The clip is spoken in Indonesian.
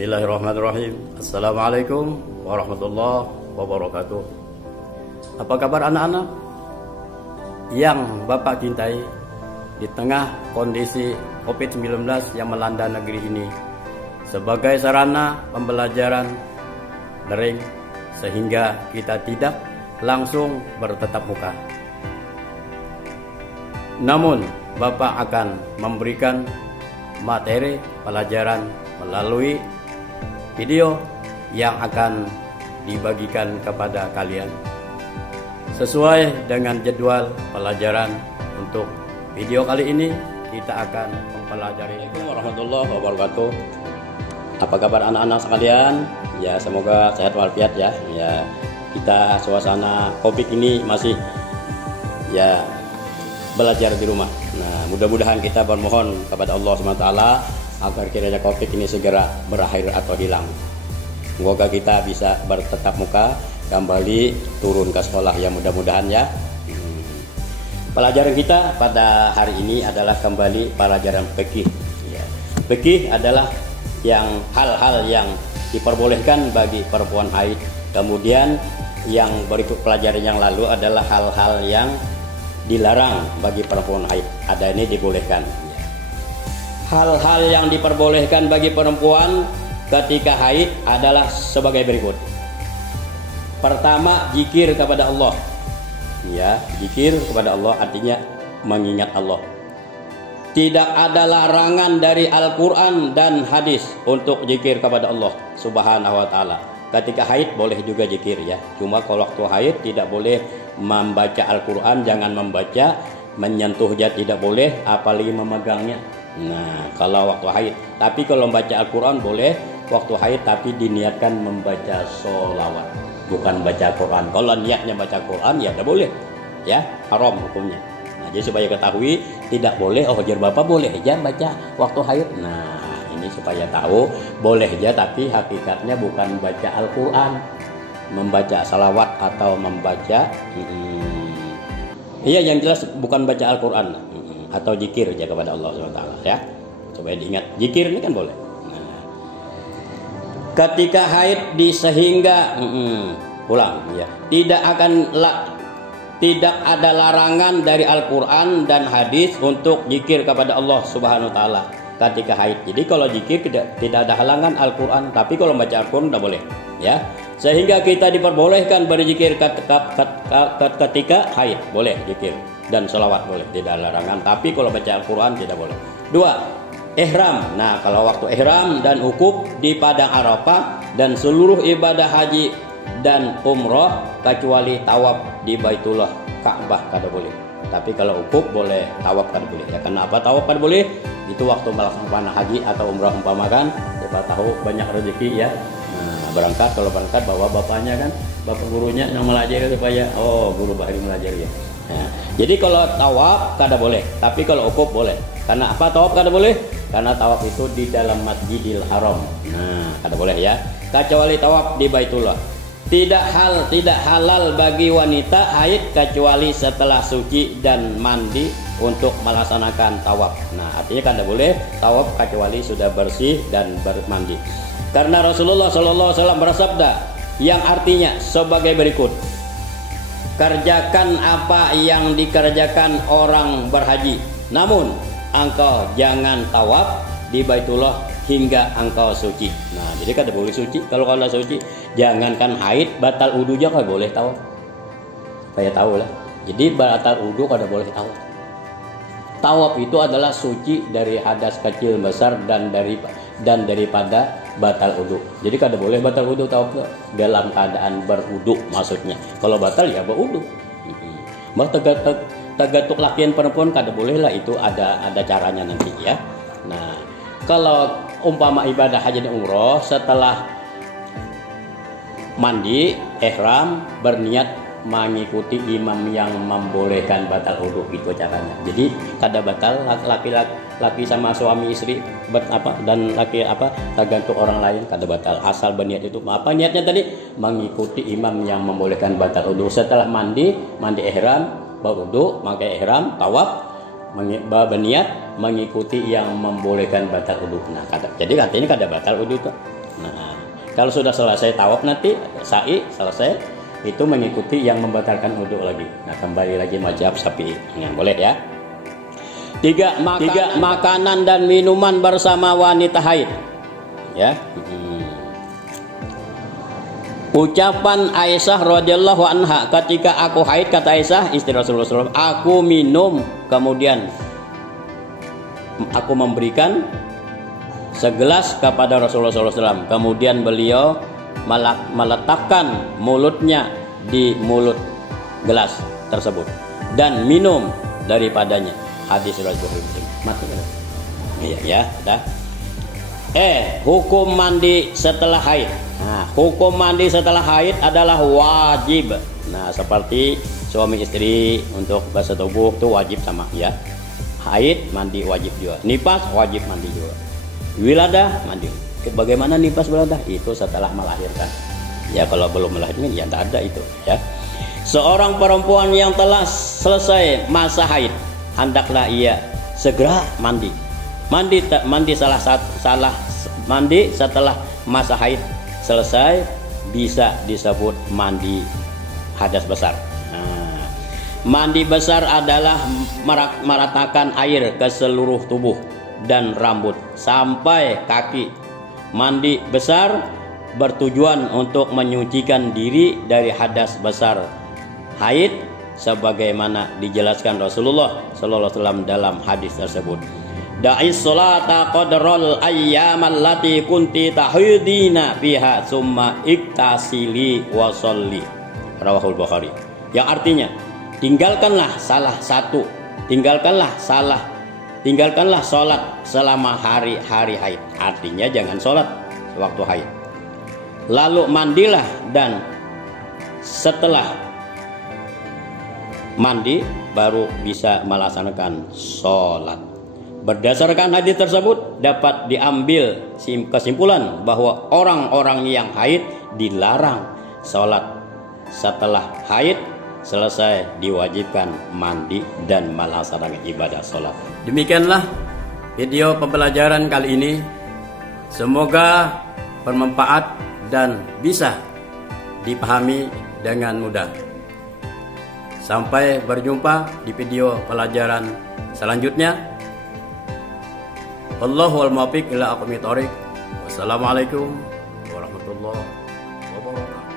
Bismillahirrahmanirrahim. Assalamualaikum warahmatullahi wabarakatuh. Apa kabar anak-anak yang Bapak cintai? Di tengah kondisi COVID-19 yang melanda negeri ini, sebagai sarana pembelajaran daring sehingga kita tidak langsung bertatap muka. Namun Bapak akan memberikan materi pelajaran melalui video yang akan dibagikan kepada kalian sesuai dengan jadwal pelajaran. Untuk video kali ini kita akan mempelajari. Assalamualaikum warahmatullahi wabarakatuh. Apa kabar anak-anak sekalian? Ya, semoga sehat walafiat ya. Ya, kita suasana Covid ini masih ya belajar di rumah. Nah, mudah-mudahan kita bermohon kepada Allah SWT agar kiranya Covid ini segera berakhir atau hilang. Semoga kita bisa bertatap muka kembali turun ke sekolah ya, mudah-mudahan ya. Pelajaran kita pada hari ini adalah kembali pelajaran fikih. Ya. Fikih adalah yang hal-hal yang diperbolehkan bagi perempuan haid. Kemudian yang berikut pelajaran yang lalu adalah hal-hal yang dilarang bagi perempuan haid. Ada ini dibolehkan. Hal-hal yang diperbolehkan bagi perempuan ketika haid adalah sebagai berikut. Pertama, zikir kepada Allah. Ya, zikir kepada Allah artinya mengingat Allah. Tidak ada larangan dari Al-Quran dan hadis untuk zikir kepada Allah Subhanahu wa ta'ala. Ketika haid boleh juga zikir ya. Cuma kalau waktu haid tidak boleh membaca Al-Quran, jangan membaca, menyentuhnya tidak boleh, apalagi memegangnya. Nah, kalau waktu haid. Tapi kalau membaca Al-Quran boleh waktu haid, tapi diniatkan membaca sholawat, bukan baca Quran. Kalau niatnya baca Quran ya tidak boleh, ya haram hukumnya. Nah, jadi supaya ketahui tidak boleh. Oh, jar bapak boleh aja baca waktu haid. Nah, ini supaya tahu boleh aja, tapi hakikatnya bukan baca Al-Quran, membaca salawat atau membaca iya yang jelas bukan baca Al-Quran atau zikir aja kepada Allah SWT ya, supaya diingat. Zikir ini kan boleh. Nah, ketika haid sehingga ulang ya, tidak ada larangan dari Al-Quran dan hadis untuk zikir kepada Allah Subhanahu wa ta'ala ketika haid. Jadi kalau zikir tidak ada halangan Al-Quran, tapi kalau baca Al-Quran tidak boleh ya. Sehingga kita diperbolehkan berzikir ketika haid, boleh zikir, dan selawat boleh, tidak ada larangan. Tapi kalau baca Al-Quran tidak boleh. Dua, ihram. Nah, kalau waktu ihram dan ukuf di padang Arafah dan seluruh ibadah haji dan umroh kecuali tawaf di Baitullah Ka'bah kada boleh. Tapi kalau ukuf boleh, tawaf kada boleh. Ya, kenapa tawaf kada boleh? Itu waktu melaksanakan haji atau umroh umpamakan, siapa tahu banyak rezeki ya. Nah, berangkat, kalau berangkat bawa bapaknya kan, bapak gurunya yang melajari supaya guru bahari melajari ya. Nah, jadi kalau tawaf kada boleh, tapi kalau ukuf boleh. Karena apa tawaf kada boleh? Karena tawaf itu di dalam Masjidil Haram. Nah, kada boleh ya. Kecuali tawaf di Baitullah. Tidak halal bagi wanita haid kecuali setelah suci dan mandi untuk melaksanakan tawaf. Nah, artinya kada boleh tawaf kecuali sudah bersih dan bermandi. Karena Rasulullah SAW bersabda yang artinya sebagai berikut: kerjakan apa yang dikerjakan orang berhaji, namun engkau jangan tawaf di Baitullah hingga engkau suci. Nah, jadi kada boleh suci. Kalau kada suci, jangankan haid, batal wudu aja kada boleh tawaf. Saya tahu lah. Jadi batal wudu kada boleh tawaf. Tawaf itu adalah suci dari hadas kecil besar dan daripada batal wudu. Jadi kada boleh batal wudu tawaf dalam keadaan berwudu maksudnya. Kalau batal ya berwudu. Tagatuk lakian perempuan kada boleh lah, itu ada caranya nanti ya. Nah, kalau umpama ibadah haji dan umroh setelah mandi ihram berniat mengikuti imam yang membolehkan batal wudu, itu caranya. Jadi kada batal laki sama suami istri dan laki tergantung orang lain kada batal asal berniat itu apa niatnya tadi, mengikuti imam yang membolehkan batal wudu. Setelah mandi ihram berwudu, pakai ihram, tawaf, berniat mengikuti yang membolehkan batal wudu. Nah, jadi katanya kada batal wudu tuh. Nah, kalau sudah selesai tawaf nanti sa'i selesai, itu mengikuti yang membatalkan wudhu lagi. Nah, kembali lagi mazhab Syafi'i. Yang boleh ya. Tiga, makanan dan minuman bersama wanita haid. Ya. Ucapan Aisyah radhiyallahu anha, ketika aku haid, kata Aisyah istri Rasulullah SAW, aku minum, kemudian aku memberikan segelas kepada Rasulullah SAW. Kemudian beliau meletakkan mulutnya di mulut gelas tersebut dan minum daripadanya. Hadis riwayat Bukhari. Mati kan? Iya ya, dah. Hukum mandi setelah haid. Nah, hukum mandi setelah haid adalah wajib. Nah, seperti suami istri untuk basuh tubuh itu wajib sama ya. Haid mandi wajib juga. Nifas wajib mandi juga. Wiladah mandi. Bagaimana nifas wiladah? Itu setelah melahirkan. Ya kalau belum melahirkan ya tidak ada itu ya. Seorang perempuan yang telah selesai masa haid, hendaklah ia segera mandi. Mandi setelah masa haid selesai bisa disebut mandi hadas besar. Nah, mandi besar adalah meratakan air ke seluruh tubuh dan rambut sampai kaki. Mandi besar bertujuan untuk menyucikan diri dari hadas besar haid sebagaimana dijelaskan Rasulullah sallallahu alaihi wasallam dalam hadis tersebut. Da'is sholata qadral ayyamal lati kunti tahidina biha summa iktasili wa sholli. Rawahul Bukhari. Yang artinya, tinggalkanlah sholat selama hari-hari haid. Artinya jangan sholat waktu haid. Lalu mandilah dan setelah mandi baru bisa melaksanakan sholat. Berdasarkan hadis tersebut dapat diambil kesimpulan bahwa orang-orang yang haid dilarang sholat. Setelah haid selesai diwajibkan mandi dan melaksanakan ibadah sholat. Demikianlah video pembelajaran kali ini. Semoga bermanfaat dan bisa dipahami dengan mudah. Sampai berjumpa di video pelajaran selanjutnya. Wallahul muwaffiq ila aqwamit thoriq. Wassalamualaikum warahmatullahi wabarakatuh.